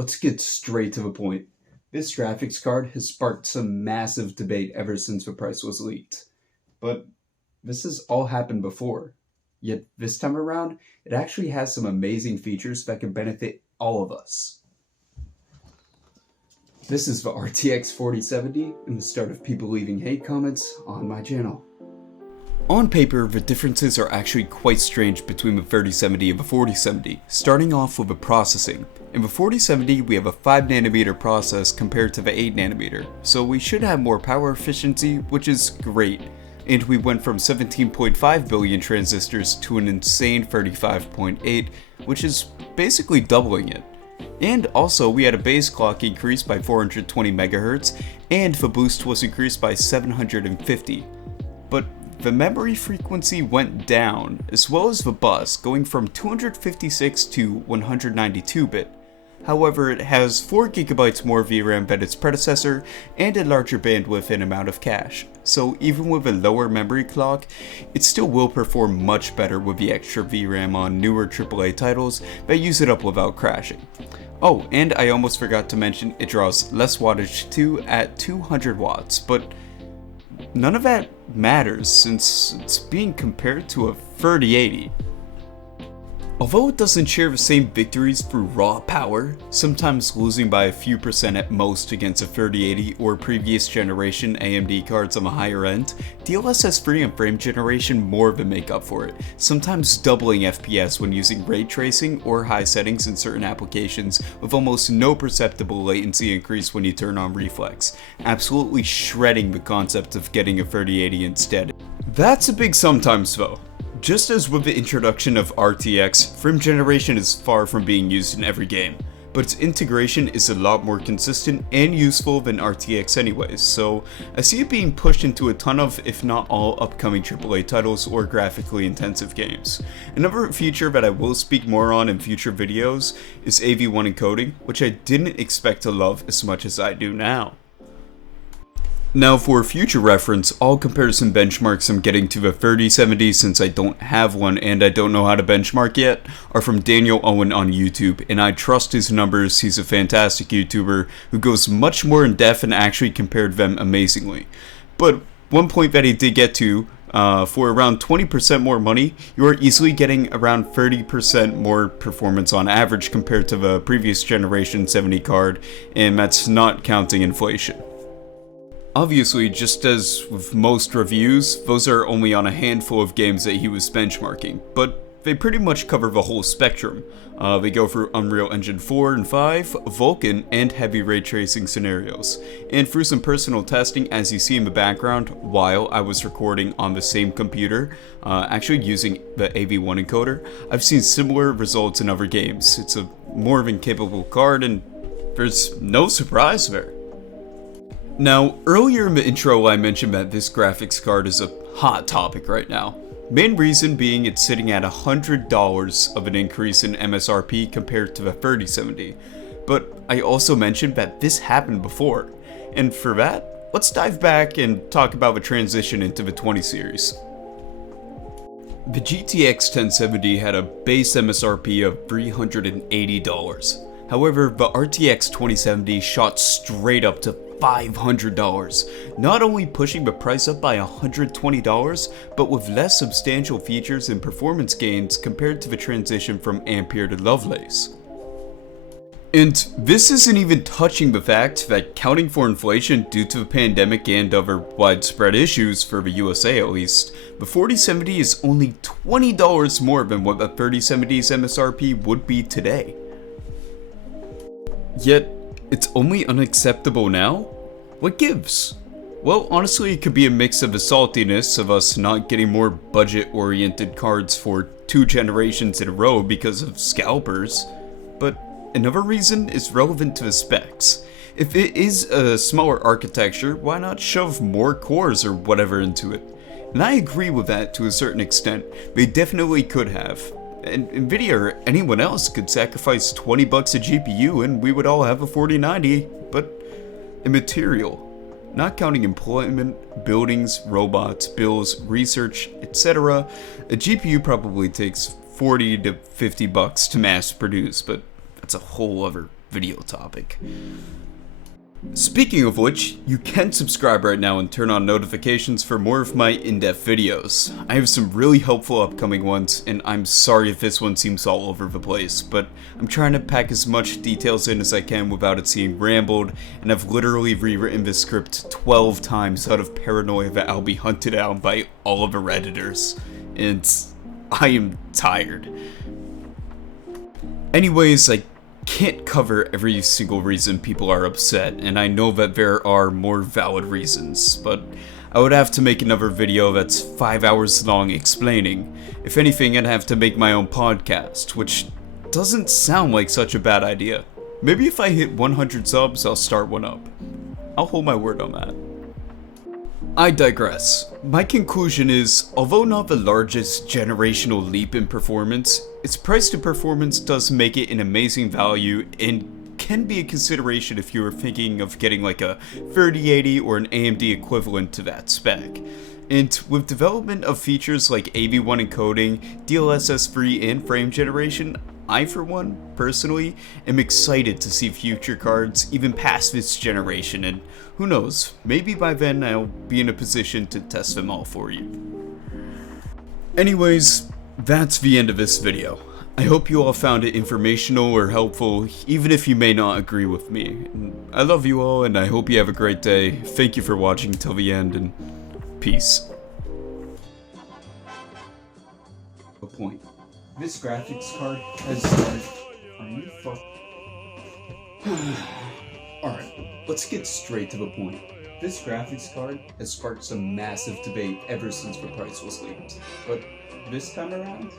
let's get straight to the point. This graphics card has sparked some massive debate ever since the price was leaked. But this has all happened before. Yet this time around, it actually has some amazing features that can benefit all of us. This is the RTX 4070 and the start of people leaving hate comments on my channel. On paper, the differences are actually quite strange between the 3070 and the 4070, starting off with the processing. In the 4070, we have a 5nm process compared to the 8nm, so we should have more power efficiency, which is great. And we went from 17.5 billion transistors to an insane 35.8, which is basically doubling it. And also, we had a base clock increase by 420 MHz, and the boost was increased by 750. But the memory frequency went down, as well as the bus, going from 256 to 192-bit. However, it has 4GB more VRAM than its predecessor, and a larger bandwidth and amount of cache. So even with a lower memory clock, it still will perform much better with the extra VRAM on newer AAA titles that use it up without crashing. Oh, and I almost forgot to mention it draws less wattage too at 200 watts, but none of that matters since it's being compared to a 3080. Although it doesn't share the same victories through raw power, sometimes losing by a few percent at most against a 3080 or previous generation AMD cards on the higher end, DLSS3 and frame generation more than make up for it, sometimes doubling FPS when using ray tracing or high settings in certain applications with almost no perceptible latency increase when you turn on reflex, absolutely shredding the concept of getting a 3080 instead. That's a big sometimes though. Just as with the introduction of RTX, frame generation is far from being used in every game, but its integration is a lot more consistent and useful than RTX anyways, so I see it being pushed into a ton of, if not all, upcoming AAA titles or graphically intensive games. Another feature that I will speak more on in future videos is AV1 encoding, which I didn't expect to love as much as I do now. Now for future reference, all comparison benchmarks I'm getting to the 3070 since I don't have one and I don't know how to benchmark yet are from Daniel Owens on YouTube, and I trust his numbers. He's a fantastic YouTuber who goes much more in depth and actually compared them amazingly. But one point that he did get to, for around 20% more money, you are easily getting around 30% more performance on average compared to the previous generation 70 card, and that's not counting inflation. Obviously, just as with most reviews, those are only on a handful of games that he was benchmarking, but they pretty much cover the whole spectrum. They go through Unreal Engine 4 and 5, Vulkan, and heavy ray tracing scenarios. And through some personal testing, as you see in the background, while I was recording on the same computer, actually using the AV1 encoder, I've seen similar results in other games. It's a more than capable card, and there's no surprise there. Now, earlier in the intro I mentioned that this graphics card is a hot topic right now. Main reason being it's sitting at $100 of an increase in MSRP compared to the 3070. But I also mentioned that this happened before. And for that, let's dive back and talk about the transition into the 20 series. The GTX 1070 had a base MSRP of $380. However, the RTX 2070 shot straight up to $500, not only pushing the price up by $120, but with less substantial features and performance gains compared to the transition from Ampere to Lovelace. And this isn't even touching the fact that, counting for inflation due to the pandemic and other widespread issues for the USA at least, the 4070 is only $20 more than what the 3070's MSRP would be today. Yet, it's only unacceptable now? What gives? Well, honestly, it could be a mix of the saltiness of us not getting more budget-oriented cards for 2 generations in a row because of scalpers, but another reason is relevant to the specs. If it is a smaller architecture, why not shove more cores or whatever into it? And I agree with that to a certain extent. They definitely could have. And Nvidia or anyone else could sacrifice $20 a GPU and we would all have a 4090, but immaterial. Not counting employment, buildings, robots, bills, research, etc., a GPU probably takes $40 to $50 to mass produce, but that's a whole other video topic. Speaking of which, you can subscribe right now and turn on notifications for more of my in-depth videos. I have some really helpful upcoming ones, and I'm sorry if this one seems all over the place, but I'm trying to pack as much details in as I can without it seeming rambled, and I've literally rewritten this script 12 times out of paranoia that I'll be hunted down by all of the Redditors, and I am tired. Anyways, I can't cover every single reason people are upset, and I know that there are more valid reasons, but I would have to make another video that's 5 hours long explaining. If anything, I'd have to make my own podcast, which doesn't sound like such a bad idea. Maybe if I hit 100 subs, I'll start one up. I'll hold my word on that. I digress. My conclusion is, although not the largest generational leap in performance, its price to performance does make it an amazing value and can be a consideration if you are thinking of getting like a 3080 or an AMD equivalent to that spec. And with development of features like AV1 encoding, DLSS3 and frame generation, I for one, personally, am excited to see future cards even past this generation, and who knows, maybe by then I'll be in a position to test them all for you. Anyways, that's the end of this video. I hope you all found it informational or helpful, even if you may not agree with me. I love you all, and I hope you have a great day. Thank you for watching till the end, and peace. A point. This graphics card has started. Are you Alright, let's get straight to the point. This graphics card has sparked some massive debate ever since the price was leaked. But this time around,